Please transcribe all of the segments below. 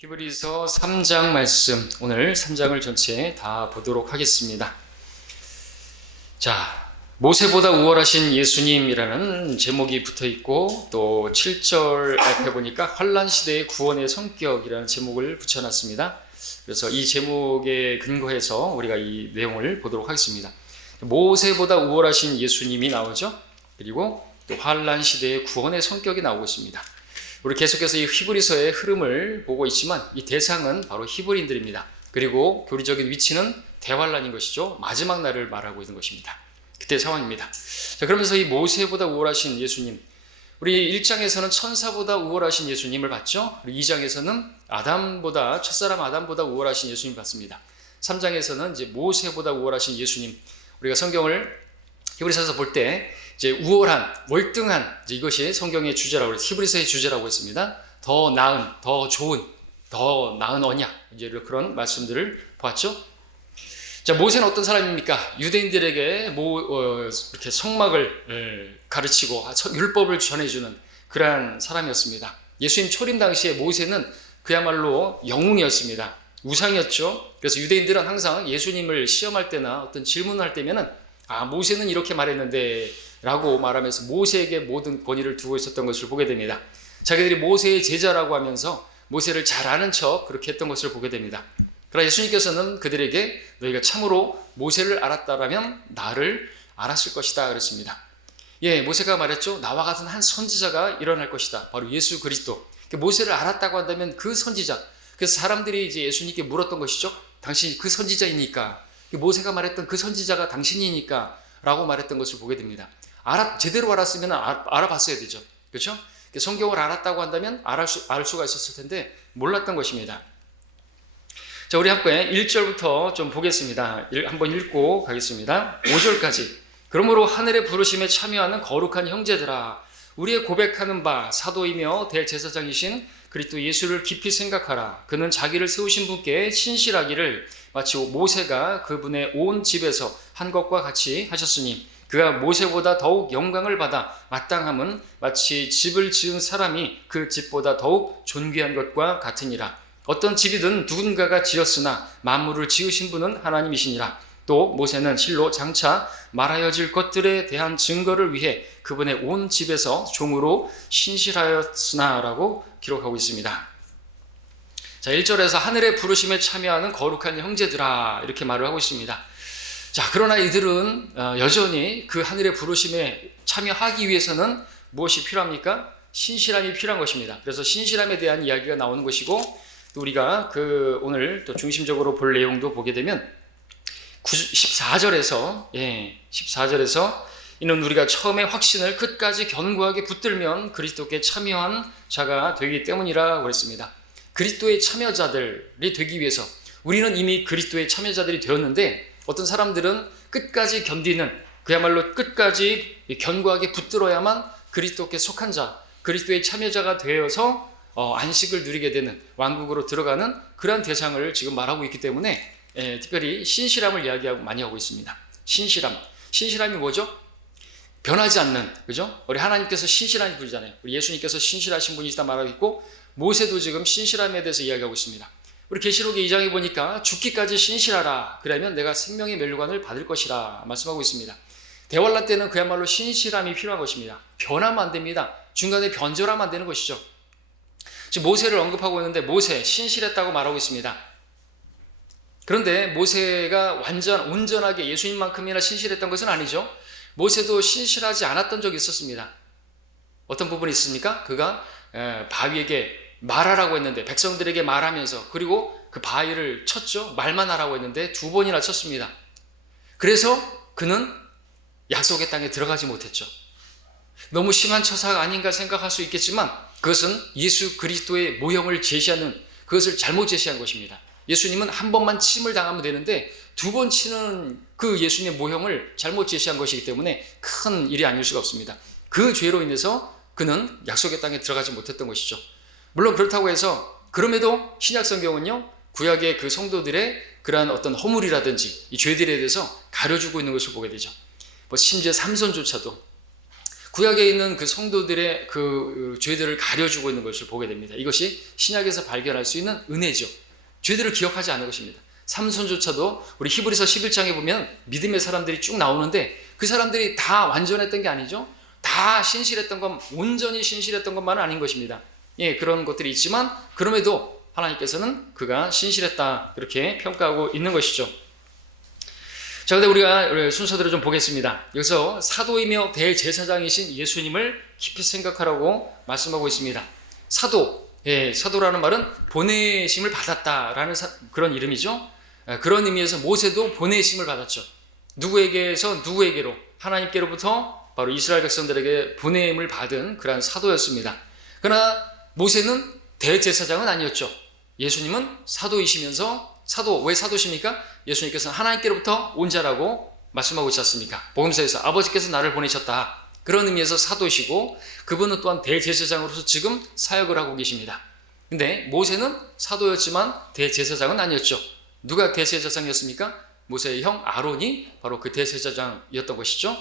히브리서 3장 말씀, 오늘 3장을 전체 다 보도록 하겠습니다. 자, 모세보다 우월하신 예수님이라는 제목이 붙어 있고, 또 7절 앞에 보니까 환란 시대의 구원의 성격이라는 제목을 붙여놨습니다. 그래서 이 제목에 근거해서 우리가 이 내용을 보도록 하겠습니다. 모세보다 우월하신 예수님이 나오죠. 그리고 또 환란 시대의 구원의 성격이 나오고 있습니다. 우리 계속해서 이 히브리서의 흐름을 보고 있지만 이 대상은 바로 히브리인들입니다. 그리고 교리적인 위치는 대환란인 것이죠. 마지막 날을 말하고 있는 것입니다. 그때 상황입니다. 자, 그러면서 이 모세보다 우월하신 예수님, 우리 1장에서는 천사보다 우월하신 예수님을 봤죠. 그리고 2장에서는 첫사람 아담보다 우월하신 예수님 봤습니다. 3장에서는 이제 모세보다 우월하신 예수님, 우리가 성경을 히브리서에서 볼 때 이제 우월한, 월등한, 이것이 성경의 주제라고 했습니다. 히브리서의 주제라고 했습니다. 더 나은, 더 좋은, 더 나은 언약, 이제 그런 말씀들을 보았죠. 자, 모세는 어떤 사람입니까? 유대인들에게 이렇게 성막을 가르치고 율법을 전해주는 그러한 사람이었습니다. 예수님 초림 당시에 모세는 그야말로 영웅이었습니다. 우상이었죠. 그래서 유대인들은 항상 예수님을 시험할 때나 어떤 질문을 할 때면은 모세는 이렇게 말했는데 라고 말하면서 모세에게 모든 권위를 두고 있었던 것을 보게 됩니다. 자기들이 모세의 제자라고 하면서 모세를 잘 아는 척 그렇게 했던 것을 보게 됩니다. 그러나 예수님께서는 그들에게 너희가 참으로 모세를 알았다라면 나를 알았을 것이다 그랬습니다. 모세가 말했죠. 나와 같은 한 선지자가 일어날 것이다. 바로 예수 그리스도. 모세를 알았다고 한다면 그 선지자. 그래서 사람들이 이제 예수님께 물었던 것이죠. 당신이 그 선지자이니까. 모세가 말했던 그 선지자가 당신이니까 라고 말했던 것을 보게 됩니다. 제대로 알았으면 알아봤어야 되죠. 그렇죠? 성경을 알았다고 한다면 알 수가 있었을 텐데 몰랐던 것입니다. 자, 우리 함께 1절부터 좀 보겠습니다. 한번 읽고 가겠습니다. 5절까지. 그러므로 하늘의 부르심에 참여하는 거룩한 형제들아, 우리의 고백하는 바 사도이며 대제사장이신 그리스도 예수를 깊이 생각하라. 그는 자기를 세우신 분께 신실하기를 마치 모세가 그분의 온 집에서 한 것과 같이 하셨으니 그가 모세보다 더욱 영광을 받아 마땅함은 마치 집을 지은 사람이 그 집보다 더욱 존귀한 것과 같으니라. 어떤 집이든 누군가가 지었으나 만물을 지으신 분은 하나님이시니라. 또 모세는 실로 장차 말하여질 것들에 대한 증거를 위해 그분의 온 집에서 종으로 신실하였으나 라고 기록하고 있습니다. 자, 1절에서 하늘의 부르심에 참여하는 거룩한 형제들아 이렇게 말을 하고 있습니다. 자, 그러나 이들은 여전히 그 하늘의 부르심에 참여하기 위해서는 무엇이 필요합니까? 신실함이 필요한 것입니다. 그래서 신실함에 대한 이야기가 나오는 것이고, 또 우리가 오늘 또 중심적으로 볼 내용도 보게 되면 14절에서 이는 우리가 처음에 확신을 끝까지 견고하게 붙들면 그리스도께 참여한 자가 되기 때문이라고 했습니다. 그리스도의 참여자들이 되기 위해서 우리는 이미 그리스도의 참여자들이 되었는데, 어떤 사람들은 끝까지 견디는, 그야말로 끝까지 견고하게 붙들어야만 그리스도께 속한 자, 그리스도의 참여자가 되어서 안식을 누리게 되는, 왕국으로 들어가는 그러한 대상을 지금 말하고 있기 때문에 특별히 신실함을 이야기하고 많이 하고 있습니다. 신실함이 뭐죠? 변하지 않는, 그죠? 우리 하나님께서 신실한 분이잖아요. 우리 예수님께서 신실하신 분이시다 말하고 있고, 모세도 지금 신실함에 대해서 이야기하고 있습니다. 우리 계시록의 2장에 보니까 죽기까지 신실하라, 그러면 내가 생명의 멸관을 받을 것이라 말씀하고 있습니다. 대환란 때는 그야말로 신실함이 필요한 것입니다. 변하면 안 됩니다. 중간에 변절하면 안 되는 것이죠. 지금 모세를 언급하고 있는데 모세 신실했다고 말하고 있습니다. 그런데 모세가 온전하게 예수님만큼이나 신실했던 것은 아니죠. 모세도 신실하지 않았던 적이 있었습니다. 어떤 부분이 있습니까? 그가 바위에게 말하라고 했는데, 백성들에게 말하면서, 그리고 그 바위를 쳤죠. 말만 하라고 했는데 2번이나 쳤습니다. 그래서 그는 약속의 땅에 들어가지 못했죠. 너무 심한 처사가 아닌가 생각할 수 있겠지만 그것은 예수 그리스도의 모형을 제시하는, 그것을 잘못 제시한 것입니다. 예수님은 한 번만 침을 당하면 되는데 2번 치는 그 예수님의 모형을 잘못 제시한 것이기 때문에 큰 일이 아닐 수가 없습니다. 그 죄로 인해서 그는 약속의 땅에 들어가지 못했던 것이죠. 물론 그렇다고 해서, 그럼에도 신약 성경은요, 구약의 그 성도들의 그러한 어떤 허물이라든지 이 죄들에 대해서 가려주고 있는 것을 보게 되죠. 심지어 삼손조차도 구약에 있는 그 성도들의 그 죄들을 가려주고 있는 것을 보게 됩니다. 이것이 신약에서 발견할 수 있는 은혜죠. 죄들을 기억하지 않은 것입니다. 삼손조차도 우리 히브리서 11장에 보면 믿음의 사람들이 쭉 나오는데 그 사람들이 다 완전했던 게 아니죠. 다 신실했던 것, 온전히 신실했던 것만은 아닌 것입니다. 예, 그런 것들이 있지만 그럼에도 하나님께서는 그가 신실했다 그렇게 평가하고 있는 것이죠. 자, 근데 우리가 순서대로 좀 보겠습니다. 여기서 사도이며 대제사장이신 예수님을 깊이 생각하라고 말씀하고 있습니다. 사도, 예, 사도라는 말은 보내심을 받았다라는 그런 이름이죠. 그런 의미에서 모세도 보내심을 받았죠. 누구에게서 누구에게로? 하나님께로부터 바로 이스라엘 백성들에게 보냄을 받은 그러한 사도였습니다. 그러나 모세는 대제사장은 아니었죠. 예수님은 사도이시면서 사도, 왜 사도십니까? 예수님께서는 하나님께로부터 온 자라고 말씀하고 있지 않습니까? 복음서에서 아버지께서 나를 보내셨다. 그런 의미에서 사도시고 그분은 또한 대제사장으로서 지금 사역을 하고 계십니다. 근데 모세는 사도였지만 대제사장은 아니었죠. 누가 대제사장이었습니까? 모세의 형 아론이 바로 그 대제사장이었던 것이죠.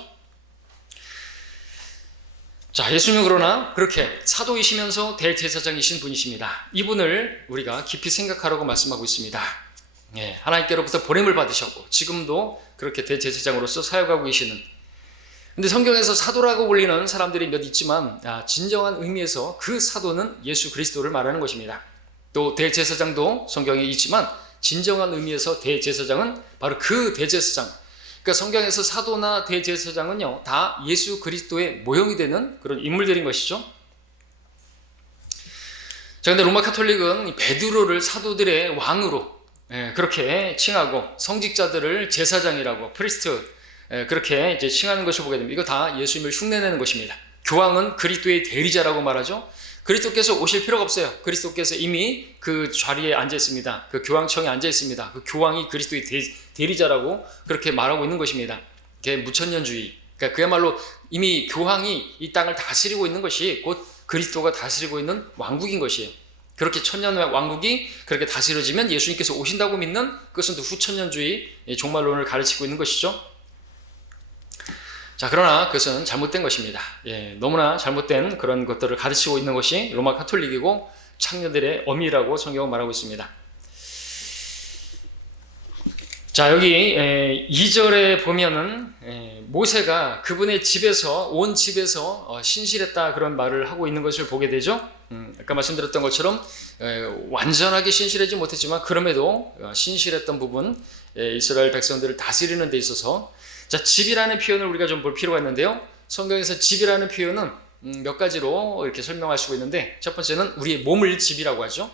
자, 예수님은 그러나 그렇게 사도이시면서 대제사장이신 분이십니다. 이분을 우리가 깊이 생각하라고 말씀하고 있습니다. 예, 하나님께로부터 보냄을 받으셨고 지금도 그렇게 대제사장으로서 사역하고 계시는, 근데 성경에서 사도라고 불리는 사람들이 몇 있지만 진정한 의미에서 그 사도는 예수 그리스도를 말하는 것입니다. 또 대제사장도 성경에 있지만 진정한 의미에서 대제사장은 바로 그 대제사장, 그러니까 성경에서 사도나 대제사장은요 다 예수 그리스도의 모형이 되는 그런 인물들인 것이죠. 자, 근데 로마 카톨릭은 베드로를 사도들의 왕으로 그렇게 칭하고 성직자들을 제사장이라고 프리스트 그렇게 이제 칭하는 것을 보게 됩니다. 이거 다 예수님을 흉내내는 것입니다. 교황은 그리스도의 대리자라고 말하죠. 그리스도께서 오실 필요가 없어요. 그리스도께서 이미 그 자리에 앉아 있습니다. 그 교황청에 앉아 있습니다. 그 교황이 그리스도의 대리자라고 그렇게 말하고 있는 것입니다. 그게 무천년주의. 그러니까 그야말로 이미 교황이 이 땅을 다스리고 있는 것이 곧 그리스도가 다스리고 있는 왕국인 것이에요. 그렇게 천년 왕국이 그렇게 다스려지면 예수님께서 오신다고 믿는 그것은 또 후천년주의 종말론을 가르치고 있는 것이죠. 자, 그러나 그것은 잘못된 것입니다. 예, 너무나 잘못된 그런 것들을 가르치고 있는 것이 로마 카톨릭이고 창녀들의 엄의라고 성경은 말하고 있습니다. 자, 여기 2절에 보면은 모세가 그분의 집에서 온 집에서 신실했다 그런 말을 하고 있는 것을 보게 되죠. 아까 말씀드렸던 것처럼 완전하게 신실하지 못했지만 그럼에도 신실했던 부분, 이스라엘 백성들을 다스리는 데 있어서, 자, 집이라는 표현을 우리가 좀 볼 필요가 있는데요. 성경에서 집이라는 표현은 몇 가지로 이렇게 설명할 수가 있는데, 첫 번째는 우리의 몸을 집이라고 하죠.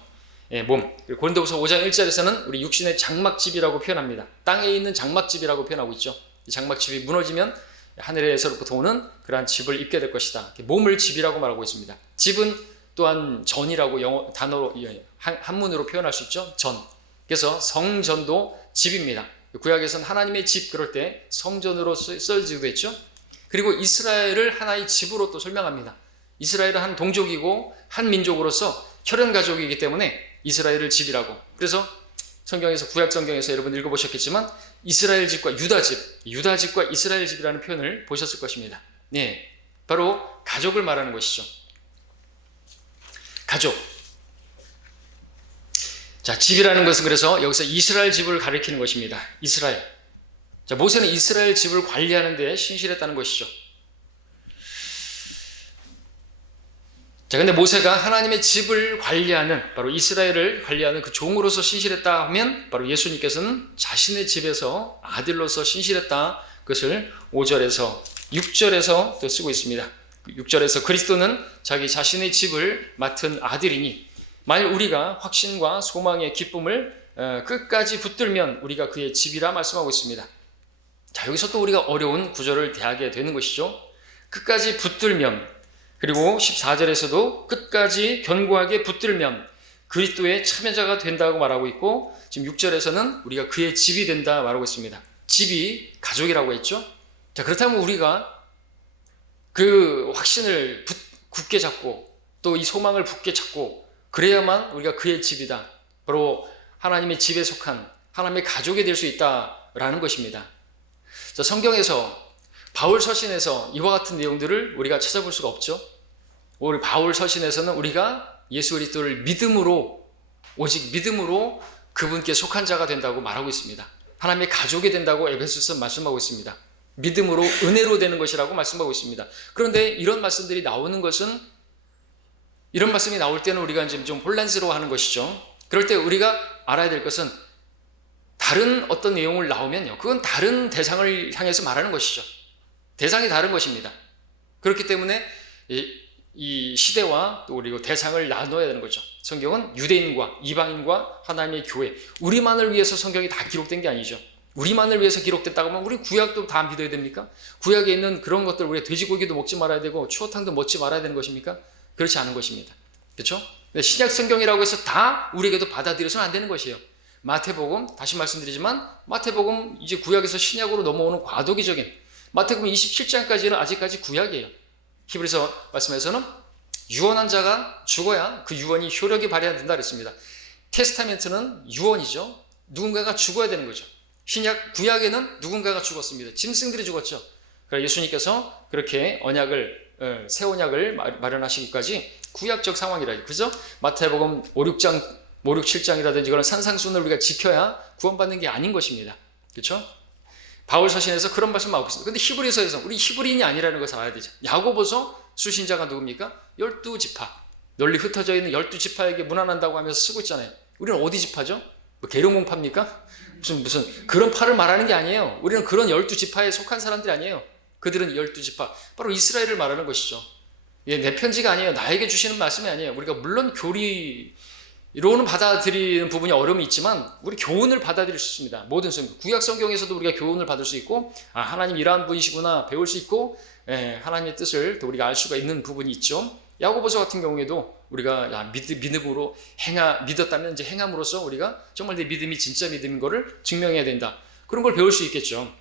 몸. 고린도후서 5장 1절에서는 우리 육신의 장막집이라고 표현합니다. 땅에 있는 장막집이라고 표현하고 있죠. 이 장막집이 무너지면 하늘에서부터 오는 그러한 집을 입게 될 것이다. 몸을 집이라고 말하고 있습니다. 집은 또한 전이라고 단어로 한문으로 표현할 수 있죠. 전. 그래서 성전도 집입니다. 구약에서는 하나님의 집 그럴 때 성전으로 써지기도 했죠. 그리고 이스라엘을 하나의 집으로 또 설명합니다. 이스라엘은 한 동족이고 한 민족으로서 혈연 가족이기 때문에 이스라엘을 집이라고. 그래서 성경에서, 구약 성경에서 여러분 읽어보셨겠지만 이스라엘 집과 유다 집, 유다 집과 이스라엘 집이라는 표현을 보셨을 것입니다. 네, 바로 가족을 말하는 것이죠. 가족. 자, 집이라는 것은 그래서 여기서 이스라엘 집을 가리키는 것입니다. 이스라엘. 자, 모세는 이스라엘 집을 관리하는 데 신실했다는 것이죠. 자, 근데 모세가 하나님의 집을 관리하는, 바로 이스라엘을 관리하는 그 종으로서 신실했다 하면 바로 예수님께서는 자신의 집에서 아들로서 신실했다, 그것을 5절에서 6절에서 또 쓰고 있습니다. 6절에서 그리스도는 자기 자신의 집을 맡은 아들이니 만일 우리가 확신과 소망의 기쁨을 끝까지 붙들면 우리가 그의 집이라 말씀하고 있습니다. 자, 여기서 또 우리가 어려운 구절을 대하게 되는 것이죠. 끝까지 붙들면, 그리고 14절에서도 끝까지 견고하게 붙들면 그리스도의 참여자가 된다고 말하고 있고, 지금 6절에서는 우리가 그의 집이 된다 말하고 있습니다. 집이 가족이라고 했죠. 자, 그렇다면 우리가 그 확신을 굳게 잡고 또 이 소망을 굳게 잡고 그래야만 우리가 그의 집이다, 바로 하나님의 집에 속한 하나님의 가족이 될 수 있다라는 것입니다. 자, 성경에서 바울 서신에서 이와 같은 내용들을 우리가 찾아볼 수가 없죠. 우리 바울 서신에서는 우리가 예수 그리스도를 믿음으로, 오직 믿음으로 그분께 속한 자가 된다고 말하고 있습니다. 하나님의 가족이 된다고 에베소서 말씀하고 있습니다. 믿음으로 은혜로 되는 것이라고 말씀하고 있습니다. 그런데 이런 말씀들이 나오는 것은, 이런 말씀이 나올 때는 우리가 이제 좀 혼란스러워하는 것이죠. 그럴 때 우리가 알아야 될 것은, 다른 어떤 내용을 나오면요, 그건 다른 대상을 향해서 말하는 것이죠. 대상이 다른 것입니다. 그렇기 때문에 이 시대와 또 그리고 대상을 나눠야 되는 거죠. 성경은 유대인과 이방인과 하나님의 교회, 우리만을 위해서 성경이 다 기록된 게 아니죠. 우리만을 위해서 기록됐다고 하면 우리 구약도 다 믿어야 됩니까? 구약에 있는 그런 것들, 우리가 돼지고기도 먹지 말아야 되고 추어탕도 먹지 말아야 되는 것입니까? 그렇지 않은 것입니다. 그렇죠? 신약 성경이라고 해서 다 우리에게도 받아들여서는 안 되는 것이에요. 마태복음, 다시 말씀드리지만 마태복음 이제 구약에서 신약으로 넘어오는 과도기적인, 마태복음 27장까지는 아직까지 구약이에요. 히브리서 말씀에서는 유언한 자가 죽어야 그 유언이 효력이 발휘된다 그랬습니다. 테스타멘트는 유언이죠. 누군가가 죽어야 되는 거죠. 신약, 구약에는 누군가가 죽었습니다. 짐승들이 죽었죠. 그래서 예수님께서 그렇게 언약을, 새 언약을 마련하시기까지 구약적 상황이라, 그죠? 마태복음 5, 6, 7장이라든지 그런 산상순을 우리가 지켜야 구원받는 게 아닌 것입니다. 그렇죠? 바울 서신에서 그런 말씀을 하고 있습니다. 근데 히브리서에서 우리 히브리인이 아니라는 것을 알아야 되죠. 야고보서 수신자가 누굽니까? 12지파, 널리 흩어져 있는 12지파에게 문안한다고 하면서 쓰고 있잖아요. 우리는 어디 지파죠? 뭐 계룡봉파입니까? 무슨 그런 파를 말하는 게 아니에요. 우리는 그런 12지파에 속한 사람들이 아니에요. 그들은 12지파, 바로 이스라엘을 말하는 것이죠. 예, 내 편지가 아니에요. 나에게 주시는 말씀이 아니에요. 우리가 물론 교리로는 받아들이는 부분이 어려움이 있지만 우리 교훈을 받아들일 수 있습니다. 모든 성경, 구약 성경에서도 우리가 교훈을 받을 수 있고, 하나님 이러한 분이시구나 배울 수 있고, 하나님의 뜻을 또 우리가 알 수가 있는 부분이 있죠. 야고보서 같은 경우에도 우리가 믿음으로 믿었다면 이제 행함으로써 우리가 정말 내 믿음이 진짜 믿음인 것을 증명해야 된다. 그런 걸 배울 수 있겠죠.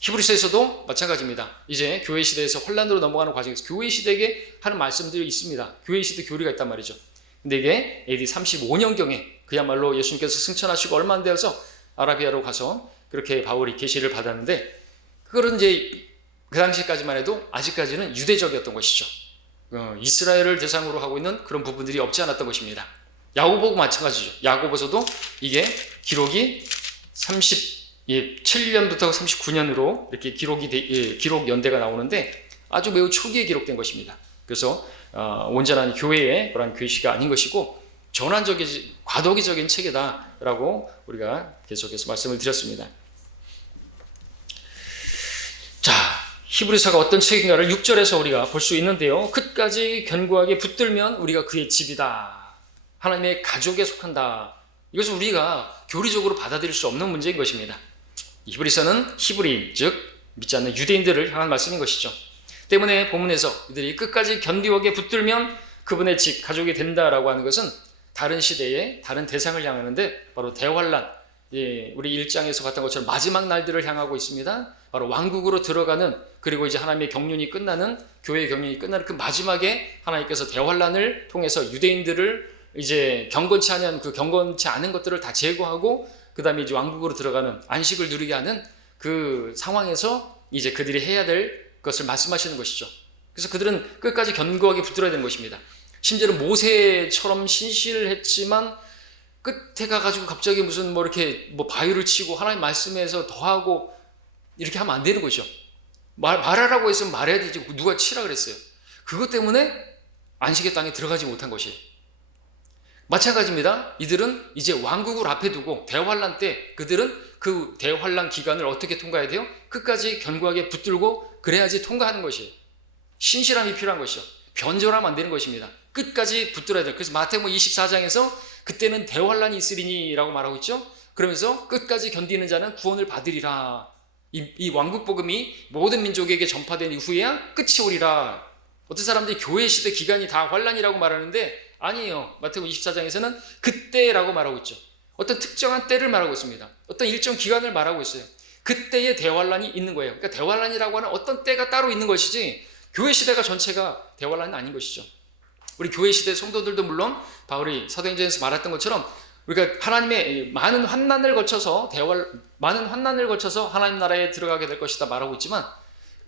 히브리서에서도 마찬가지입니다. 이제 교회 시대에서 혼란으로 넘어가는 과정에서 교회 시대에 하는 말씀들이 있습니다. 교회 시대 교리가 있단 말이죠. 근데 이게 AD 35년경에 그야말로 예수님께서 승천하시고 얼마 안 되어서 아라비아로 가서 그렇게 바울이 계시를 받았는데, 그거는 이제 그 당시까지만 해도 아직까지는 유대적이었던 것이죠. 이스라엘을 대상으로 하고 있는 그런 부분들이 없지 않았던 것입니다. 야고보도 마찬가지죠. 야고보서도 이게 기록이 37년부터 39년으로 이렇게 기록 연대가 나오는데 아주 매우 초기에 기록된 것입니다. 그래서 온전한 교회의 그런 교시가 아닌 것이고 전환적이지 과도기적인 책이다라고 우리가 계속해서 말씀을 드렸습니다. 자, 히브리서가 어떤 책인가를 6절에서 우리가 볼 수 있는데요. 끝까지 견고하게 붙들면 우리가 그의 집이다. 하나님의 가족에 속한다. 이것은 우리가 교리적으로 받아들일 수 없는 문제인 것입니다. 히브리서는 히브리인, 즉 믿지 않는 유대인들을 향한 말씀인 것이죠. 때문에 본문에서 이들이 끝까지 견디하게 붙들면 그분의 집, 가족이 된다라고 하는 것은 다른 시대에 다른 대상을 향하는데 바로 대환란, 우리 1장에서 봤던 것처럼 마지막 날들을 향하고 있습니다. 바로 왕국으로 들어가는, 그리고 이제 하나님의 경륜이 끝나는, 교회의 경륜이 끝나는 그 마지막에 하나님께서 대환란을 통해서 유대인들을 이제 경건치 않은 것들을 다 제거하고 그 다음에 이제 왕국으로 들어가는, 안식을 누리게 하는 그 상황에서 이제 그들이 해야 될 것을 말씀하시는 것이죠. 그래서 그들은 끝까지 견고하게 붙들어야 되는 것입니다. 심지어는 모세처럼 신실했지만 끝에 가가지고 갑자기 무슨 이렇게 바위를 치고 하나님 말씀에서 더하고 이렇게 하면 안 되는 거죠. 말하라고 했으면 말해야 되지, 누가 치라 그랬어요. 그것 때문에 안식의 땅에 들어가지 못한 것이에요. 마찬가지입니다. 이들은 이제 왕국을 앞에 두고 대환란 때 그들은 그 대환란 기간을 어떻게 통과해야 돼요? 끝까지 견고하게 붙들고 그래야지 통과하는 것이에요. 신실함이 필요한 것이죠. 변절하면 안 되는 것입니다. 끝까지 붙들어야 돼요. 그래서 마태복음 24장에서 그때는 대환란이 있으리니라고 말하고 있죠. 그러면서 끝까지 견디는 자는 구원을 받으리라. 이 왕국 복음이 모든 민족에게 전파된 이후에야 끝이 오리라. 어떤 사람들이 교회 시대 기간이 다 환란이라고 말하는데 아니에요. 마태복음 24장에서는 그때라고 말하고 있죠. 어떤 특정한 때를 말하고 있습니다. 어떤 일정 기간을 말하고 있어요. 그때의 대환란이 있는 거예요. 그러니까 대환란이라고 하는 어떤 때가 따로 있는 것이지 교회 시대가 전체가 대환란은 아닌 것이죠. 우리 교회 시대 성도들도 물론 바울이 사도행전에서 말했던 것처럼 우리가 하나님의 많은 환난을 거쳐서 하나님 나라에 들어가게 될 것이다 말하고 있지만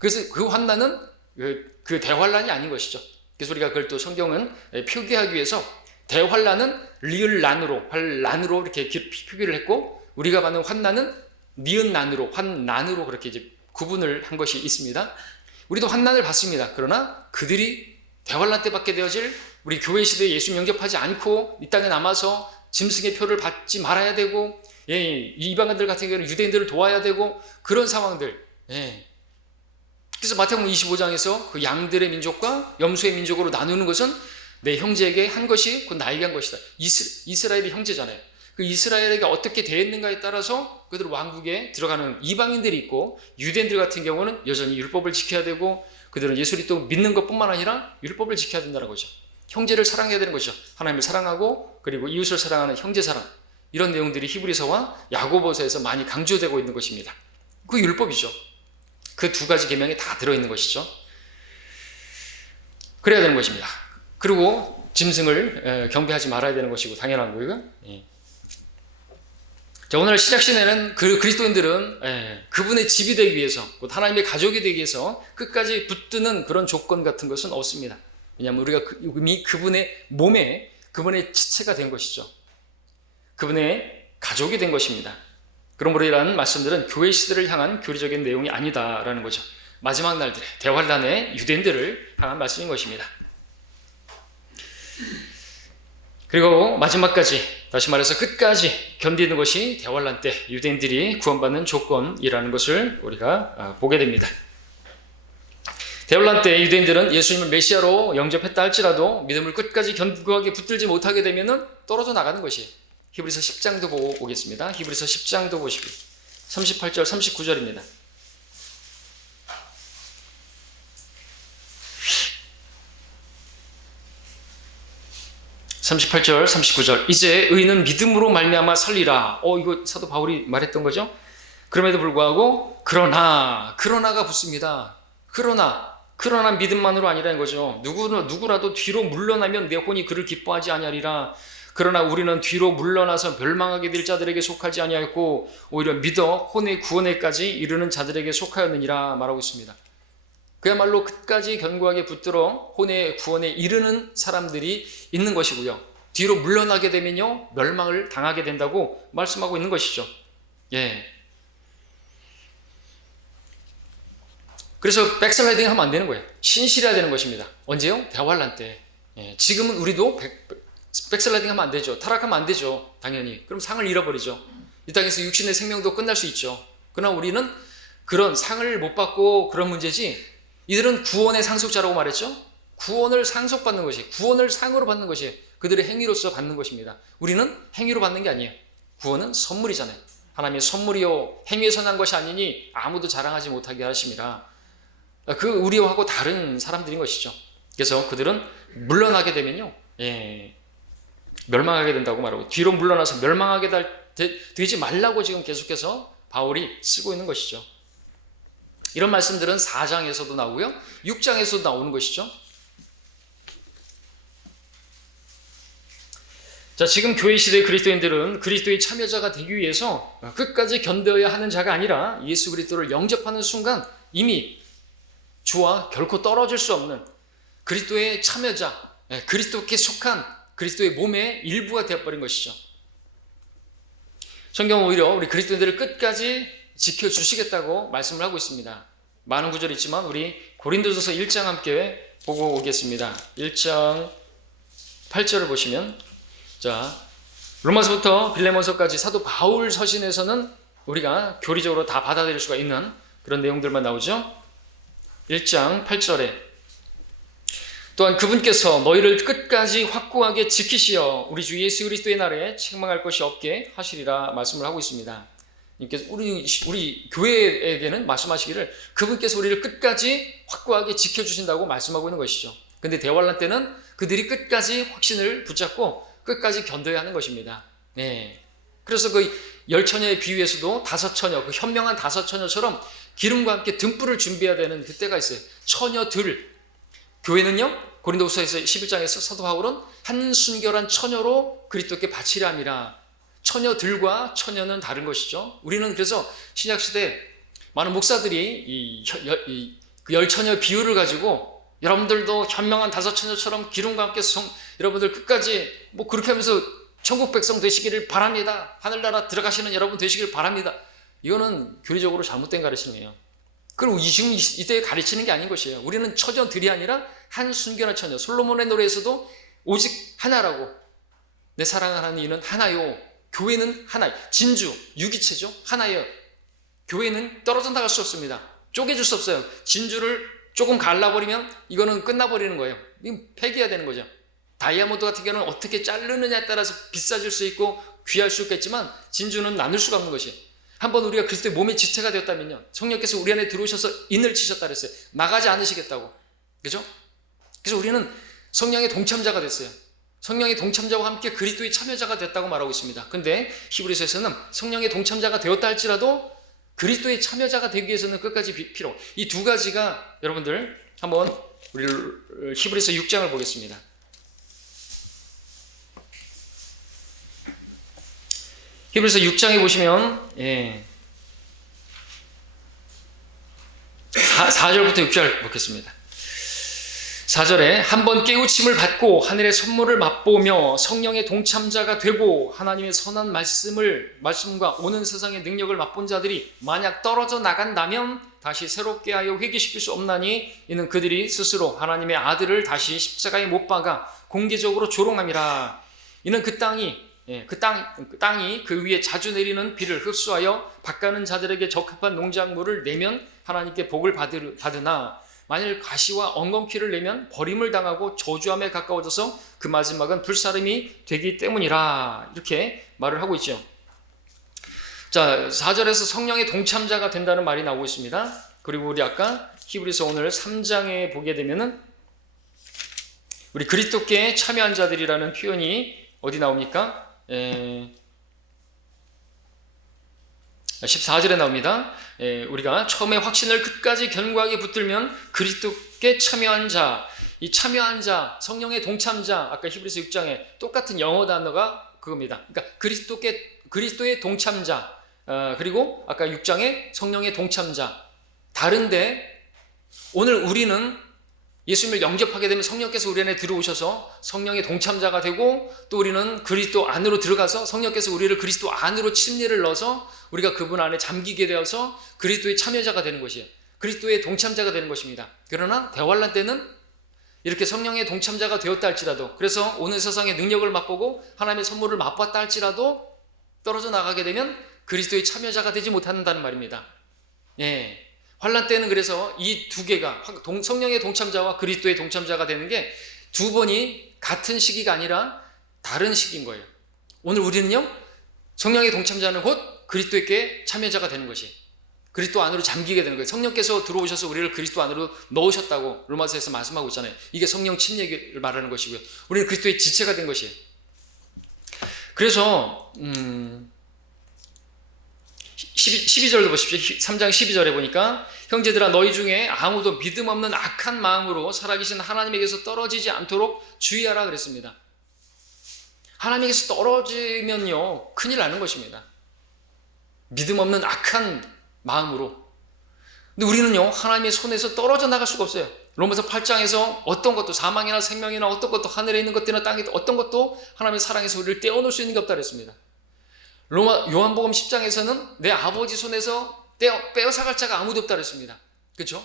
그래서 그 환난은 그 대환란이 아닌 것이죠. 그래서 우리가 그걸 또 성경은 표기하기 위해서 대환란은 리을난으로, 환난으로 이렇게 표기를 했고, 우리가 받는 환난은 니은난으로, 환난으로 그렇게 이제 구분을 한 것이 있습니다. 우리도 환난을 받습니다. 그러나 그들이 대환란 때 받게 되어질, 우리 교회 시대에 예수 영접하지 않고 이 땅에 남아서 짐승의 표를 받지 말아야 되고, 이방인들 같은 경우는 유대인들을 도와야 되고, 그런 상황들. 그래서 마태복음 25장에서 그 양들의 민족과 염소의 민족으로 나누는 것은 내 형제에게 한 것이 곧 나에게 한 것이다. 이스라엘이 형제잖아요. 그 이스라엘에게 어떻게 대했는가에 따라서 그들 왕국에 들어가는 이방인들이 있고, 유대인들 같은 경우는 여전히 율법을 지켜야 되고, 그들은 예수 그리스도 믿는 것뿐만 아니라 율법을 지켜야 된다는 거죠. 형제를 사랑해야 되는 것이죠. 하나님을 사랑하고 그리고 이웃을 사랑하는 형제 사랑, 이런 내용들이 히브리서와 야고보서에서 많이 강조되고 있는 것입니다. 그 율법이죠. 그 두 가지 계명이 다 들어있는 것이죠. 그래야 되는 것입니다. 그리고 짐승을 경배하지 말아야 되는 것이고 당연한 거고요. 자, 오늘 시작 시내는 그리스도인들은 그분의 집이 되기 위해서, 곧 하나님의 가족이 되기 위해서 끝까지 붙드는 그런 조건 같은 것은 없습니다. 왜냐하면 우리가 이미 그분의 몸에, 그분의 지체가 된 것이죠. 그분의 가족이 된 것입니다. 그러므로 이러한 말씀들은 교회 시대를 향한 교리적인 내용이 아니다라는 거죠. 마지막 날들의 대환란의 유대인들을 향한 말씀인 것입니다. 그리고 마지막까지, 다시 말해서 끝까지 견디는 것이 대환란 때 유대인들이 구원받는 조건이라는 것을 우리가 보게 됩니다. 대환란 때 유대인들은 예수님을 메시아로 영접했다 할지라도 믿음을 끝까지 견고하게 붙들지 못하게 되면 떨어져 나가는 것이에요. 히브리서 10장도 보고 오겠습니다. 히브리서 10장도 보시고 38절 39절입니다. 38절 39절 이제 의인은 믿음으로 말미암아 살리라. 이거 사도 바울이 말했던 거죠. 그럼에도 불구하고 그러나가 붙습니다. 그러나 믿음만으로 아니라는 거죠. 누구라도 뒤로 물러나면 내 혼이 그를 기뻐하지 아니하리라. 그러나 우리는 뒤로 물러나서 멸망하게 될 자들에게 속하지 아니하였고 오히려 믿어 혼의 구원에까지 이르는 자들에게 속하였느니라 말하고 있습니다. 그야말로 끝까지 견고하게 붙들어 혼의 구원에 이르는 사람들이 있는 것이고요. 뒤로 물러나게 되면요 멸망을 당하게 된다고 말씀하고 있는 것이죠. 그래서 백슬라이딩 하면 안 되는 거예요. 신실해야 되는 것입니다. 언제요? 대환란 때. 지금은 우리도 백슬라이딩 하면 안 되죠. 타락하면 안 되죠. 당연히. 그럼 상을 잃어버리죠. 이 땅에서 육신의 생명도 끝날 수 있죠. 그러나 우리는 그런 상을 못 받고 그런 문제지, 이들은 구원의 상속자라고 말했죠. 구원을 상속받는 것이, 구원을 상으로 받는 것이 그들의 행위로서 받는 것입니다. 우리는 행위로 받는 게 아니에요. 구원은 선물이잖아요. 하나님의 선물이요 행위에서 난 것이 아니니 아무도 자랑하지 못하게 하심이라. 그 우리하고 다른 사람들인 것이죠. 그래서 그들은 물러나게 되면요 멸망하게 된다고 말하고, 뒤로 물러나서 멸망하게 되지 말라고 지금 계속해서 바울이 쓰고 있는 것이죠. 이런 말씀들은 4장에서도 나오고요 6장에서도 나오는 것이죠. 자, 지금 교회 시대의 그리스도인들은 그리스도의 참여자가 되기 위해서 끝까지 견뎌야 하는 자가 아니라 예수 그리스도를 영접하는 순간 이미 주와 결코 떨어질 수 없는 그리스도의 참여자, 그리스도께 속한 그리스도의 몸의 일부가 되어버린 것이죠. 성경은 오히려 우리 그리스도인들을 끝까지 지켜주시겠다고 말씀을 하고 있습니다. 많은 구절이 있지만 우리 고린도전서 1장 함께 보고 오겠습니다. 1장 8절을 보시면, 자, 로마서부터 빌레몬서까지 사도 바울 서신에서는 우리가 교리적으로 다 받아들일 수가 있는 그런 내용들만 나오죠. 1장 8절에 또한 그분께서 너희를 끝까지 확고하게 지키시어 우리 주 예수 그리스도의 날에 책망할 것이 없게 하시리라 말씀을 하고 있습니다. 우리 교회에게는 말씀하시기를 그분께서 우리를 끝까지 확고하게 지켜주신다고 말씀하고 있는 것이죠. 근데 대환란 때는 그들이 끝까지 확신을 붙잡고 끝까지 견뎌야 하는 것입니다. 그래서 그 10처녀의 비유에서도 5처녀, 그 현명한 5처녀처럼 기름과 함께 등불을 준비해야 되는 그때가 있어요. 처녀들. 교회는요, 고린도후서에서 11장에서 사도 바울은 한 순결한 처녀로 그리스도께 바치려 함이라. 처녀들과 처녀는 다른 것이죠. 우리는 그래서 신약시대 많은 목사들이 이 그 열처녀 비유를 가지고 여러분들도 현명한 다섯 처녀처럼 기름과 함께 여러분들 끝까지 뭐 그렇게 하면서 천국 백성 되시기를 바랍니다. 하늘나라 들어가시는 여러분 되시길 바랍니다. 이거는 교리적으로 잘못된 가르침이에요. 그리고 지금 이때 가르치는 게 아닌 것이에요. 우리는 처녀들이 아니라 한 순결한 처녀. 솔로몬의 노래에서도 오직 하나라고. 내 사랑하는 이는 하나요. 교회는 하나. 진주, 유기체죠. 하나예요. 교회는 떨어져 나갈 수 없습니다. 쪼개줄 수 없어요. 진주를 조금 갈라버리면 이거는 끝나버리는 거예요. 폐기해야 되는 거죠. 다이아몬드 같은 경우는 어떻게 자르느냐에 따라서 비싸질 수 있고 귀할 수 있겠지만 진주는 나눌 수가 없는 것이에요. 한번 우리가 그리스도의 몸의 지체가 되었다면요, 성령께서 우리 안에 들어오셔서 인을 치셨다 그랬어요. 나가지 않으시겠다고. 그죠? 그래서 우리는 성령의 동참자가 됐어요. 성령의 동참자와 함께 그리스도의 참여자가 됐다고 말하고 있습니다. 근데 히브리서에서는 성령의 동참자가 되었다 할지라도 그리스도의 참여자가 되기 위해서는 끝까지 필요. 이 두 가지가 여러분들 한번 우리 히브리서 6장을 보겠습니다. 히브리서 6장에 보시면 4절부터 6절 보겠습니다. 4절에 한번 깨우침을 받고 하늘의 선물을 맛보며 성령의 동참자가 되고 하나님의 선한 말씀과 오는 세상의 능력을 맛본 자들이 만약 떨어져 나간다면 다시 새롭게 하여 회개시킬 수 없나니 이는 그들이 스스로 하나님의 아들을 다시 십자가에 못 박아 공개적으로 조롱함이라. 이는 그 땅이 그 위에 자주 내리는 비를 흡수하여 밭가는 자들에게 적합한 농작물을 내면 하나님께 복을 받으나 만일 가시와 엉겅퀴를 내면 버림을 당하고 저주함에 가까워져서 그 마지막은 불사름이 되기 때문이라. 이렇게 말을 하고 있죠. 자, 4절에서 성령의 동참자가 된다는 말이 나오고 있습니다. 그리고 우리 아까 히브리서 오늘 3장에 보게 되면은 우리 그리스도께 참여한 자들이라는 표현이 어디 나옵니까? 14절에 나옵니다. 우리가 처음에 확신을 끝까지 견고하게 붙들면 그리스도께 참여한 자, 이 참여한 자, 성령의 동참자, 아까 히브리서 6장에 똑같은 영어 단어가 그겁니다. 그러니까 그리스도의 동참자, 그리고 아까 6장에 성령의 동참자. 다른데 오늘 우리는 예수님을 영접하게 되면 성령께서 우리 안에 들어오셔서 성령의 동참자가 되고, 또 우리는 그리스도 안으로 들어가서 성령께서 우리를 그리스도 안으로 침례를 넣어서 우리가 그분 안에 잠기게 되어서 그리스도의 참여자가 되는 것이에요. 그리스도의 동참자가 되는 것입니다. 그러나 대환란 때는 이렇게 성령의 동참자가 되었다 할지라도, 그래서 오늘 세상의 능력을 맛보고 하나님의 선물을 맛봤다 할지라도 떨어져 나가게 되면 그리스도의 참여자가 되지 못한다는 말입니다. 환란 때는 그래서 이 두 개가, 성령의 동참자와 그리스도의 동참자가 되는 게 두 번이 같은 시기가 아니라 다른 시기인 거예요. 오늘 우리는요, 성령의 동참자는 곧 그리스도에게 참여자가 되는 것이, 그리스도 안으로 잠기게 되는 거예요. 성령께서 들어오셔서 우리를 그리스도 안으로 넣으셨다고 로마서에서 말씀하고 있잖아요. 이게 성령 침례를 말하는 것이고요. 우리는 그리스도의 지체가 된 것이에요. 그래서 12절도 보십시오. 3장 12절에 보니까 형제들아 너희 중에 아무도 믿음 없는 악한 마음으로 살아계신 하나님에게서 떨어지지 않도록 주의하라 그랬습니다. 하나님에게서 떨어지면요 큰일 나는 것입니다. 믿음 없는 악한 마음으로. 근데 우리는요 하나님의 손에서 떨어져 나갈 수가 없어요. 로마서 8장에서 어떤 것도, 사망이나 생명이나 어떤 것도, 하늘에 있는 것들이나 땅에 어떤 것도 하나님의 사랑에서 우리를 떼어놓을 수 있는 게 없다 그랬습니다. 요한복음 10장에서는 내 아버지 손에서 빼앗아갈 자가 아무도 없다 그랬습니다. 그렇죠?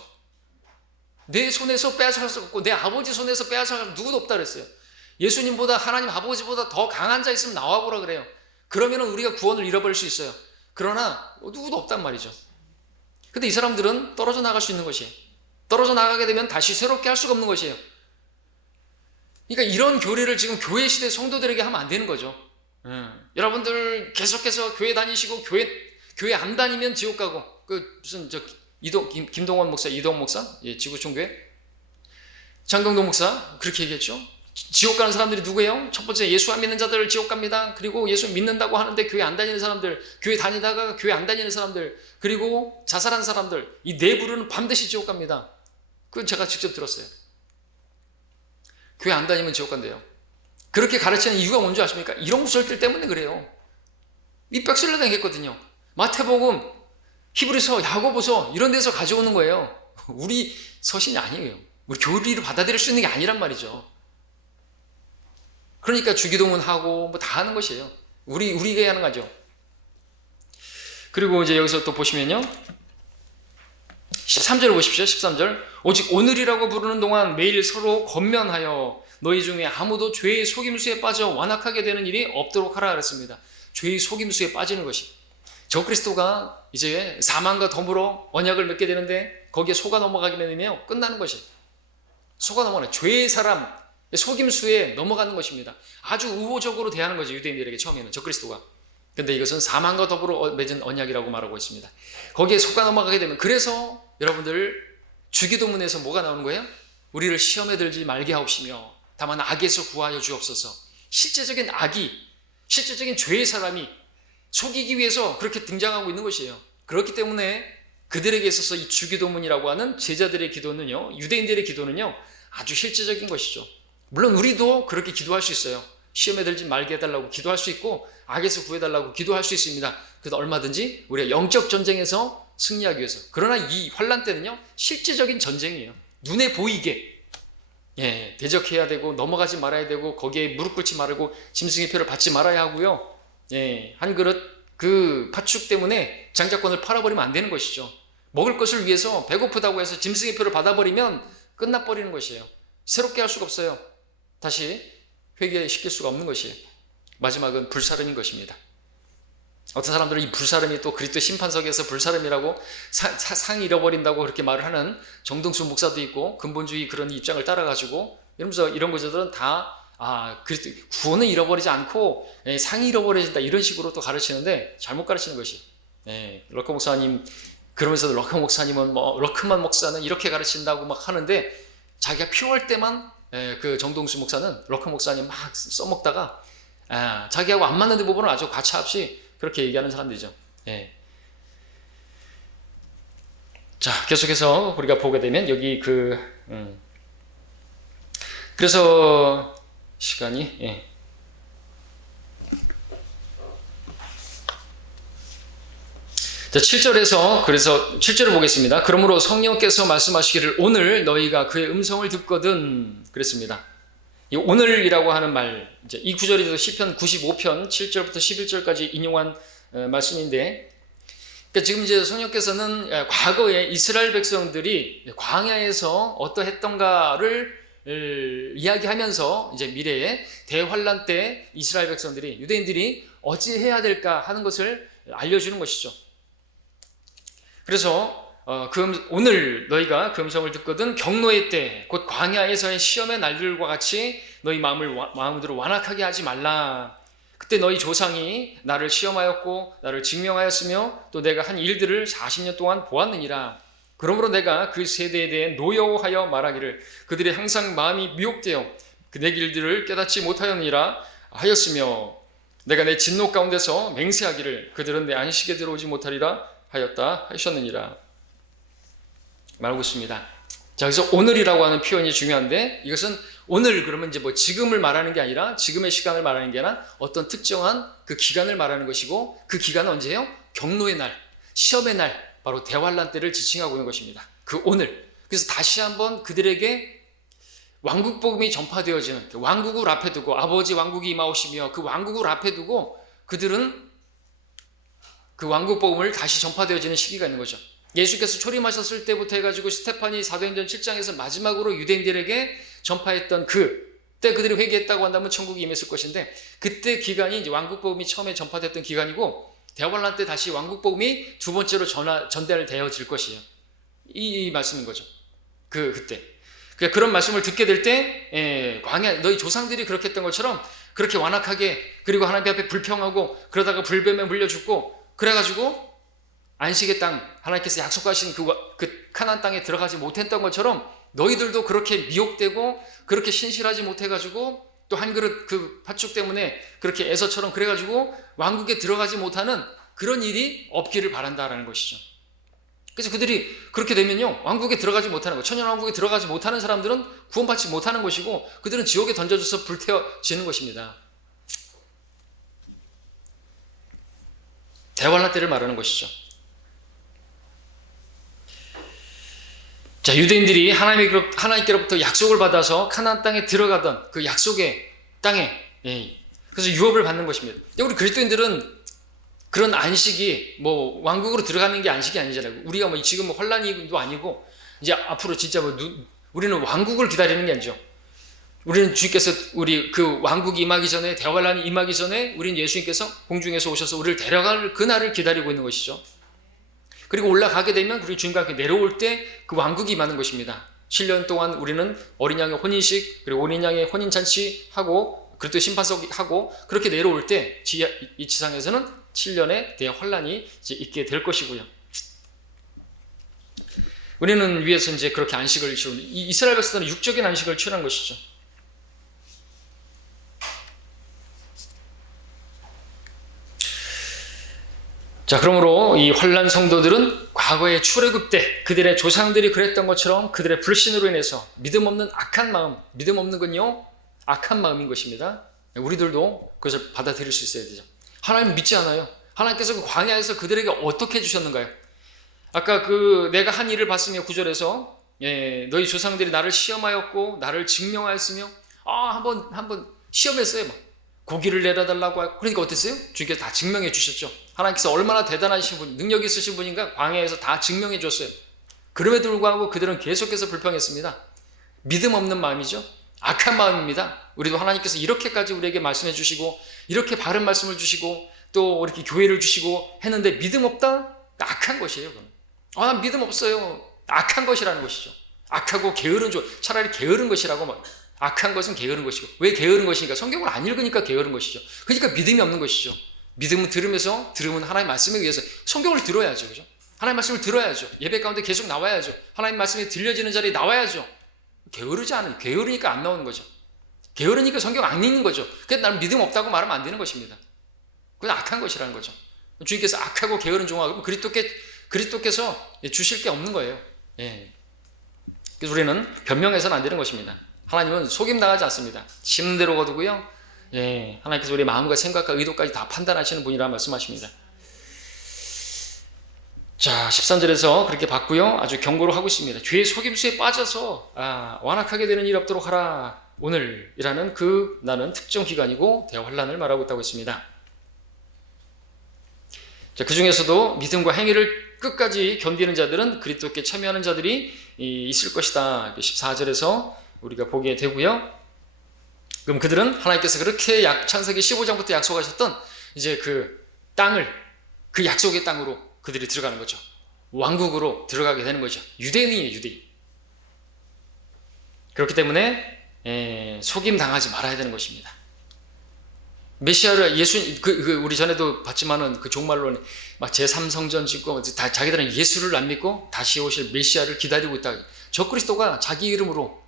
내 손에서 빼앗아갈 수 없고 내 아버지 손에서 빼앗아갈 누구도 없다 그랬어요. 예수님보다, 하나님 아버지보다 더 강한 자 있으면 나와보라 그래요. 그러면 우리가 구원을 잃어버릴 수 있어요. 그러나 누구도 없단 말이죠. 근데 이 사람들은 떨어져 나갈 수 있는 것이에요. 떨어져 나가게 되면 다시 새롭게 할 수가 없는 것이에요. 그러니까 이런 교리를 지금 교회 시대 성도들에게 하면 안 되는 거죠. 여러분들 계속해서 교회 다니시고 교회 안 다니면 지옥 가고, 무슨 김동원 목사, 이동 목사, 지구촌교회 장경동 목사 그렇게 얘기했죠. 지옥 가는 사람들이 누구예요? 첫 번째 예수 안 믿는 자들 지옥 갑니다. 그리고 예수 믿는다고 하는데 교회 안 다니는 사람들, 교회 다니다가 교회 안 다니는 사람들, 그리고 자살한 사람들, 이 네 부류는 반드시 지옥 갑니다. 그건 제가 직접 들었어요. 교회 안 다니면 지옥 간대요. 그렇게 가르치는 이유가 뭔지 아십니까? 이런 구절들 때문에 그래요. 밑백슬러 당했거든요. 마태복음, 히브리서, 야고보서 이런 데서 가져오는 거예요. 우리 서신이 아니에요. 우리 교리를 받아들일 수 있는 게 아니란 말이죠. 그러니까 주기도문 하고 뭐 다 하는 것이에요. 우리가 해야 하는 거죠. 그리고 이제 여기서 또 보시면요, 13절 보십시오. 13절. 오직 오늘이라고 부르는 동안 매일 서로 권면하여 너희 중에 아무도 죄의 속임수에 빠져 완악하게 되는 일이 없도록 하라 그랬습니다. 죄의 속임수에 빠지는 것이, 적그리스도가 이제 사망과 더불어 언약을 맺게 되는데 거기에 속아 넘어가게 되면 끝나는 것이, 속아 넘어가는 죄의 사람 속임수에 넘어가는 것입니다. 아주 우호적으로 대하는 거죠, 유대인들에게. 처음에는 적그리스도가. 근데 이것은 사망과 더불어 맺은 언약이라고 말하고 있습니다. 거기에 속아 넘어가게 되면, 그래서 여러분들 주기도문에서 뭐가 나오는 거예요? 우리를 시험에 들지 말게 하옵시며 다만 악에서 구하여 주옵소서. 실제적인 악이, 실제적인 죄의 사람이 속이기 위해서 그렇게 등장하고 있는 것이에요. 그렇기 때문에 그들에게 있어서 이 주기도문이라고 하는 제자들의 기도는요, 유대인들의 기도는요, 아주 실제적인 것이죠. 물론 우리도 그렇게 기도할 수 있어요. 시험에 들지 말게 해달라고 기도할 수 있고 악에서 구해달라고 기도할 수 있습니다. 그래서 얼마든지 우리가 영적 전쟁에서 승리하기 위해서. 그러나 이 환난 때는요, 실제적인 전쟁이에요. 눈에 보이게, 대적해야 되고 넘어가지 말아야 되고 거기에 무릎 꿇지 말고 짐승의 표를 받지 말아야 하고요. 한 그릇 그 팥죽 때문에 장자권을 팔아버리면 안 되는 것이죠. 먹을 것을 위해서 배고프다고 해서 짐승의 표를 받아버리면 끝나버리는 것이에요. 새롭게 할 수가 없어요. 다시 회개시킬 수가 없는 것이에요. 마지막은 불사름인 것입니다. 어떤 사람들은 이 불사름이 또 그리스도 심판석에서 불사름이라고 상 잃어버린다고 그렇게 말을 하는 정동수 목사도 있고, 근본주의 그런 입장을 따라가지고 이러면서 이런 것들은 다 그리스도 구원은 잃어버리지 않고 상이 잃어버려진다, 이런 식으로 또 가르치는데 잘못 가르치는 것이. 럭커 목사님, 그러면서 럭커 목사님은 럭커만 목사는 이렇게 가르친다고 막 하는데, 자기가 필요할 때만 그 정동수 목사는 럭커 목사님 막 써먹다가 자기하고 안 맞는 부분은 아주 가차없이 그렇게 얘기하는 사람들이죠. 자, 계속해서 우리가 보게 되면 여기 그래서 시간이 자, 7절에서 그래서 7절을 보겠습니다. 그러므로 성령께서 말씀하시기를 오늘 너희가 그의 음성을 듣거든 그랬습니다. 이 오늘이라고 하는 말, 이제 이 구절이 시편 95편 7절부터 11절까지 인용한 말씀인데, 그러니까 지금 이제 성령께서는 과거에 이스라엘 백성들이 광야에서 어떠했던가를 이야기하면서 이제 미래에 대환란 때 이스라엘 백성들이, 유대인들이 어찌해야 될까 하는 것을 알려주는 것이죠. 그래서 오늘 너희가 그 음성을 듣거든 경노의 때 곧 광야에서의 시험의 날들과 같이 너희 마음으로 완악하게 하지 말라. 그때 너희 조상이 나를 시험하였고 나를 증명하였으며 또 내가 한 일들을 40년 동안 보았느니라. 그러므로 내가 그 세대에 대해 노여워하여 말하기를 그들이 항상 마음이 미혹되어 내 길들을 깨닫지 못하였느니라 하였으며, 내가 내 진노 가운데서 맹세하기를 그들은 내 안식에 들어오지 못하리라 하였다 하셨느니라 말하고 있습니다. 자, 그래서 오늘이라고 하는 표현이 중요한데, 이것은 오늘 그러면 이제 지금을 말하는 게 아니라 지금의 시간을 말하는 게 아니라 어떤 특정한 그 기간을 말하는 것이고, 그 기간은 언제예요? 경노의 날, 시험의 날, 바로 대환란 때를 지칭하고 있는 것입니다. 그 오늘. 그래서 다시 한번 그들에게 왕국 복음이 전파되어지는, 왕국을 앞에 두고 아버지 왕국이 임하오시며 그 왕국을 앞에 두고 그들은 그 왕국 복음을 다시 전파되어지는 시기가 있는 거죠. 예수께서 초림하셨을 때부터 해가지고 스테판이 사도행전 7장에서 마지막으로 유대인들에게 전파했던 그때 그들이 회개했다고 한다면 천국이 임했을 것인데, 그때 기간이 이제 왕국 복음이 처음에 전파됐던 기간이고, 대환란 때 다시 왕국 복음이 두 번째로 전달되어질 것이에요. 이 말씀인 거죠. 그때. 그런 말씀을 듣게 될 때 광야, 너희 조상들이 그렇게 했던 것처럼 그렇게 완악하게, 그리고 하나님 앞에 불평하고 그러다가 불뱀에 물려 죽고 그래가지고 안식의 땅, 하나님께서 약속하신 그 가나안 땅에 들어가지 못했던 것처럼 너희들도 그렇게 미혹되고 그렇게 신실하지 못해가지고 또 한 그릇 그 팥죽 때문에 그렇게 에서처럼 그래가지고 왕국에 들어가지 못하는 그런 일이 없기를 바란다라는 것이죠. 그래서 그들이 그렇게 되면요, 왕국에 들어가지 못하는 거, 천년왕국에 들어가지 못하는 사람들은 구원받지 못하는 것이고, 그들은 지옥에 던져져서 불태워지는 것입니다. 대환란 때를 말하는 것이죠. 자, 유대인들이 하나님께로부터 약속을 받아서 가나안 땅에 들어가던 그 약속의 땅에, 그래서 유업을 받는 것입니다. 우리 그리스도인들은 그런 안식이 뭐 왕국으로 들어가는 게 안식이 아니잖아요. 우리가 뭐 지금 혼란이도 아니고 이제 앞으로 진짜 우리는 왕국을 기다리는 게 아니죠. 우리는 주님께서 우리 그 왕국이 임하기 전에, 대환란이 임하기 전에 우리는 예수님께서 공중에서 오셔서 우리를 데려갈 그날을 기다리고 있는 것이죠. 그리고 올라가게 되면 우리 주님과 함께 내려올 때 그 왕국이 임하는 것입니다. 7년 동안 우리는 어린 양의 혼인식, 그리고 어린 양의 혼인잔치 하고, 그리고 심판석 하고, 그렇게 내려올 때 이 지상에서는 7년의 대환란이 이제 있게 될 것이고요. 우리는 위에서 이제 그렇게 안식을 취하는, 이스라엘 백성들은 육적인 안식을 취한 것이죠. 자, 그러므로 이 환난 성도들은 과거의 출애굽 때 그들의 조상들이 그랬던 것처럼 그들의 불신으로 인해서 믿음 없는 악한 마음, 믿음 없는 건요 악한 마음인 것입니다. 우리들도 그것을 받아들일 수 있어야 되죠. 하나님 믿지 않아요. 하나님께서 그 광야에서 그들에게 어떻게 해주셨는가요? 아까 그 내가 한 일을 봤으며 9절에서 너희 조상들이 나를 시험하였고 나를 증명하였으며 한번 시험했어요. 막. 고기를 내려달라고 하고, 그러니까 어땠어요? 주님께서 다 증명해 주셨죠. 하나님께서 얼마나 대단하신 분, 능력 있으신 분인가 광야에서 다 증명해 줬어요. 그럼에도 불구하고 그들은 계속해서 불평했습니다. 믿음 없는 마음이죠. 악한 마음입니다. 우리도 하나님께서 이렇게까지 우리에게 말씀해 주시고 이렇게 바른 말씀을 주시고 또 이렇게 교회를 주시고 했는데 믿음 없다? 악한 것이에요. 난 믿음 없어요. 악한 것이라는 것이죠. 악하고 게으른 차라리 게으른 것이라고. 악한 것은 게으른 것이고. 왜 게으른 것이니까? 성경을 안 읽으니까 게으른 것이죠. 그러니까 믿음이 없는 것이죠. 믿음은 들으면 하나님 말씀에 의해서 성경을 들어야죠. 그죠? 하나님 말씀을 들어야죠. 예배 가운데 계속 나와야죠. 하나님 말씀이 들려지는 자리에 나와야죠. 게으르니까 안 나오는 거죠. 게으르니까 성경 안 읽는 거죠. 그래서 나는 믿음 없다고 말하면 안 되는 것입니다. 그건 악한 것이라는 거죠. 주님께서 악하고 게으른 종아, 그리스도께서 주실 게 없는 거예요. 그래서 우리는 변명해서는 안 되는 것입니다. 하나님은 속임 당하지 않습니다. 심는 대로 거두고요. 하나님께서 우리의 마음과 생각과 의도까지 다 판단하시는 분이라 말씀하십니다. 자, 13절에서 그렇게 봤고요. 아주 경고를 하고 있습니다. 죄의 속임수에 빠져서 완악하게 되는 일 없도록 하라. 오늘이라는 그 나는 특정 기간이고 대환란을 말하고 있다고 했습니다. 자, 그 중에서도 믿음과 행위를 끝까지 견디는 자들은 그리스도께 참여하는 자들이 있을 것이다. 14절에서 우리가 보게 되고요. 그럼 그들은 하나님께서 그렇게 창세기 15장부터 약속하셨던 이제 그 땅을, 그 약속의 땅으로 그들이 들어가는 거죠. 왕국으로 들어가게 되는 거죠. 유대인이에요, 유대인. 그렇기 때문에 속임 당하지 말아야 되는 것입니다. 메시아를 우리 전에도 봤지만은 그 종말론에 막 제3성전 짓고 자기들은 예수를 안 믿고 다시 오실 메시아를 기다리고 있다. 저 그리스도가 자기 이름으로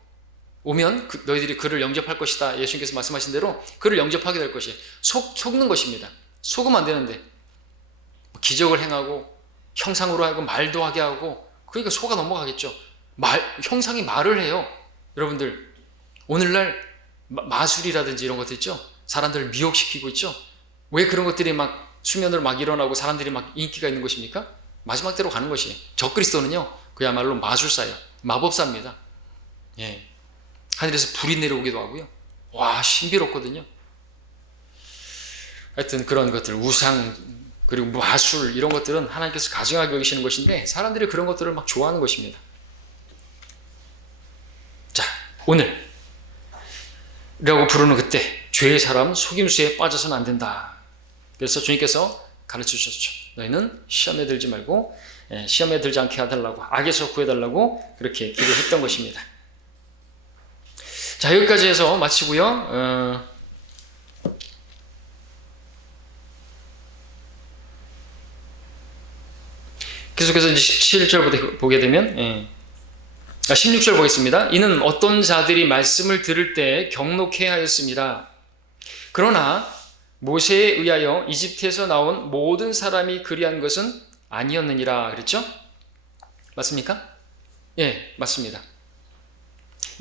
오면 너희들이 그를 영접할 것이다. 예수님께서 말씀하신 대로 그를 영접하게 될 것이에요. 속는 것입니다. 속으면 안 되는데 기적을 행하고 형상으로 하고 말도 하게 하고, 그러니까 속아 넘어가겠죠. 형상이 말을 해요. 여러분들 오늘날 마술이라든지 이런 것들 있죠. 사람들을 미혹시키고 있죠. 왜 그런 것들이 막 수면으로 막 일어나고 사람들이 막 인기가 있는 것입니까? 마지막 때로 가는 것이에요. 적그리스도는요 그야말로 마술사예요. 마법사입니다. 하늘에서 불이 내려오기도 하고요. 와, 신비롭거든요. 하여튼 그런 것들, 우상 그리고 마술 이런 것들은 하나님께서 가증하게 여기시는 것인데 사람들이 그런 것들을 막 좋아하는 것입니다. 자, 오늘 라고 부르는 그때 죄의 사람 속임수에 빠져서는 안 된다. 그래서 주님께서 가르쳐 주셨죠. 너희는 시험에 들지 말고 시험에 들지 않게 해달라고, 악에서 구해달라고 그렇게 기도했던 것입니다. 자, 여기까지 해서 마치고요. 계속해서 이제 17절부터 보게 되면 16절 보겠습니다. 이는 어떤 자들이 말씀을 들을 때 경록해 하였습니다. 그러나 모세에 의하여 이집트에서 나온 모든 사람이 그리한 것은 아니었느니라 그랬죠? 맞습니까? 예, 맞습니다.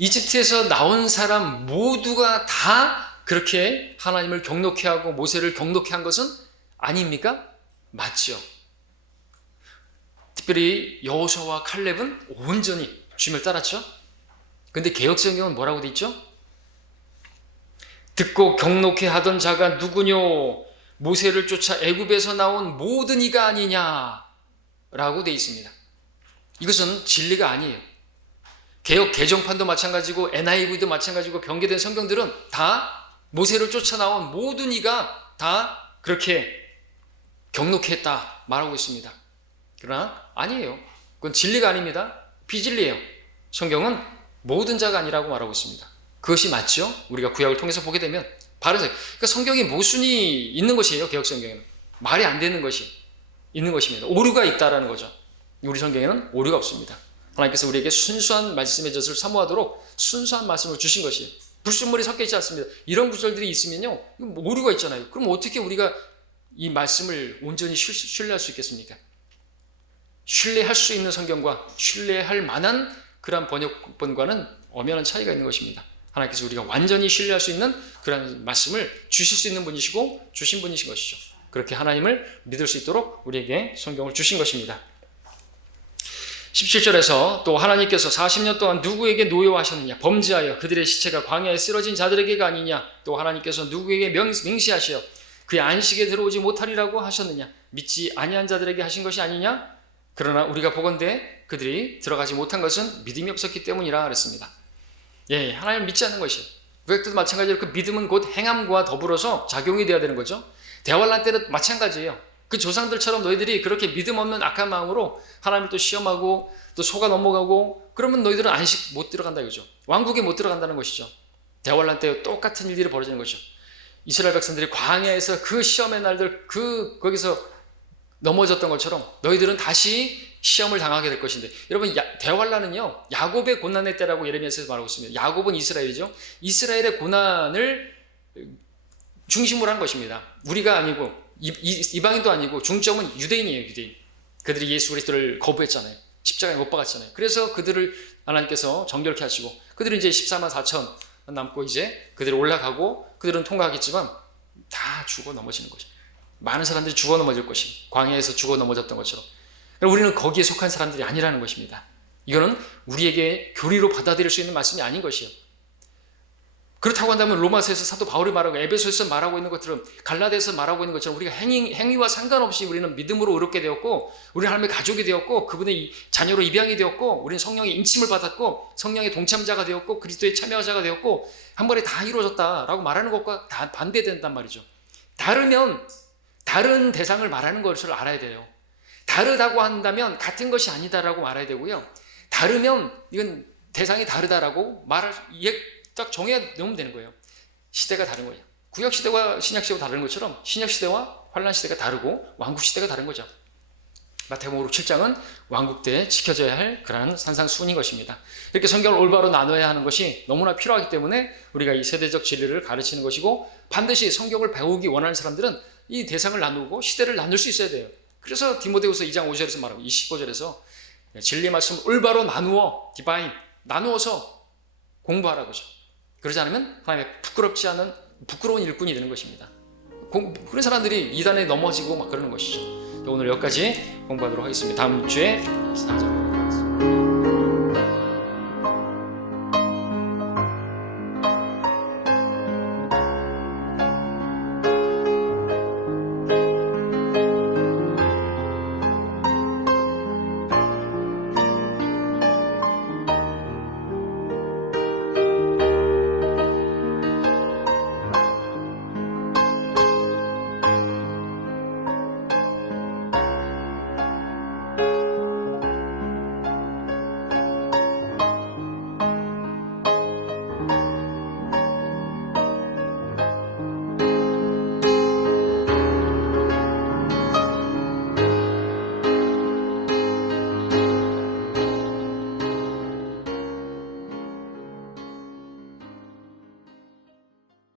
이집트에서 나온 사람 모두가 다 그렇게 하나님을 경록해 하고 모세를 경록해 한 것은 아닙니까? 맞죠. 특별히 여호수아와 칼렙은 온전히 주님을 따랐죠. 근데 개역성경은 뭐라고 돼 있죠? 듣고 경록해 하던 자가 누구뇨? 모세를 쫓아 애굽에서 나온 모든 이가 아니냐라고 돼 있습니다. 이것은 진리가 아니에요. 개역 개정판도 마찬가지고 NIV도 마찬가지고 변개된 성경들은 다 모세를 쫓아 나온 모든 이가 다 그렇게 경록했다 말하고 있습니다. 그러나 아니에요. 그건 진리가 아닙니다. 비진리예요. 성경은 모든 자가 아니라고 말하고 있습니다. 그것이 맞죠? 우리가 구약을 통해서 보게 되면 바로 그러니까 성경에 모순이 있는 것이에요. 개역 성경에는 말이 안 되는 것이 있는 것입니다. 오류가 있다라는 거죠. 우리 성경에는 오류가 없습니다. 하나님께서 우리에게 순수한 말씀의 젖을 사모하도록 순수한 말씀을 주신 것이에요. 불순물이 섞여 있지 않습니다. 이런 구절들이 있으면요, 오류가 있잖아요. 그럼 어떻게 우리가 이 말씀을 온전히 신뢰할 수 있겠습니까? 신뢰할 수 있는 성경과 신뢰할 만한 그러한 번역본과는 엄연한 차이가 있는 것입니다. 하나님께서 우리가 완전히 신뢰할 수 있는 그런 말씀을 주실 수 있는 분이시고 주신 분이신 것이죠. 그렇게 하나님을 믿을 수 있도록 우리에게 성경을 주신 것입니다. 17절에서 또 하나님께서 40년 동안 누구에게 노여하셨느냐? 범죄하여 그들의 시체가 광야에 쓰러진 자들에게가 아니냐? 또 하나님께서 누구에게 맹세하시어 그의 안식에 들어오지 못하리라고 하셨느냐? 믿지 아니한 자들에게 하신 것이 아니냐? 그러나 우리가 보건대 그들이 들어가지 못한 것은 믿음이 없었기 때문이라 그랬습니다. 예, 하나님을 믿지 않는 것이에요. 구약도 마찬가지로 그 믿음은 곧 행함과 더불어서 작용이 되어야 되는 거죠. 대환란 때는 마찬가지예요. 그 조상들처럼 너희들이 그렇게 믿음 없는 악한 마음으로 하나님을 또 시험하고 또 속아 넘어가고 그러면 너희들은 안식 못 들어간다 이거죠. 왕국에 못 들어간다는 것이죠. 대환란 때 똑같은 일들이 벌어지는 것이죠. 이스라엘 백성들이 광야에서 그 시험의 날들 거기서 넘어졌던 것처럼 너희들은 다시 시험을 당하게 될 것인데, 여러분 대환란은요 야곱의 고난의 때라고 예레미야서에서 말하고 있습니다. 야곱은 이스라엘이죠. 이스라엘의 고난을 중심으로 한 것입니다. 우리가 아니고 이방인도 아니고 중점은 유대인이에요. 유대인. 그들이 예수 그리스도를 거부했잖아요. 십자가에 못 박았잖아요. 그래서 그들을 하나님께서 정결케 하시고 그들은 이제 14만 4천 남고 이제 그들이 올라가고 그들은 통과하겠지만 다 죽어 넘어지는 거죠. 많은 사람들이 죽어 넘어질 것이 광야에서 죽어 넘어졌던 것처럼 우리는 거기에 속한 사람들이 아니라는 것입니다. 이거는 우리에게 교리로 받아들일 수 있는 말씀이 아닌 것이에요. 그렇다고 한다면 로마서에서 사도 바울이 말하고 에베소에서 말하고 있는 것처럼 갈라디아에서 말하고 있는 것처럼 우리가 행위와 상관없이 우리는 믿음으로 의롭게 되었고 우리는 하나님의 가족이 되었고 그분의 자녀로 입양이 되었고 우리는 성령의 인침을 받았고 성령의 동참자가 되었고 그리스도의 참여자가 되었고 한 번에 다 이루어졌다라고 말하는 것과 다 반대된단 말이죠. 다르면 다른 대상을 말하는 것을 알아야 돼요. 다르다고 한다면 같은 것이 아니다라고 말해야 되고요. 다르면 이건 대상이 다르다라고 말할 딱 정해야 놓으면 되는 거예요. 시대가 다른 거예요. 구약 시대와 신약 시대가 다른 것처럼 신약 시대와 환란 시대가 다르고 왕국 시대가 다른 거죠. 마태복음 7장은 왕국 때 지켜져야 할 그러한 산상수훈인 것입니다. 이렇게 성경을 올바로 나눠야 하는 것이 너무나 필요하기 때문에 우리가 이 세대적 진리를 가르치는 것이고 반드시 성경을 배우기 원하는 사람들은 이 대상을 나누고 시대를 나눌 수 있어야 돼요. 그래서 디모데후서 2장 5절에서 말하고 15절에서 진리의 말씀을 올바로 나누어 나누어서 공부하라고죠. 그러지 않으면 하나님의 부끄럽지 않은 부끄러운 일꾼이 되는 것입니다. 그런 사람들이 이단에 넘어지고 막 그러는 것이죠. 오늘 여기까지 공부하도록 하겠습니다. 다음 주에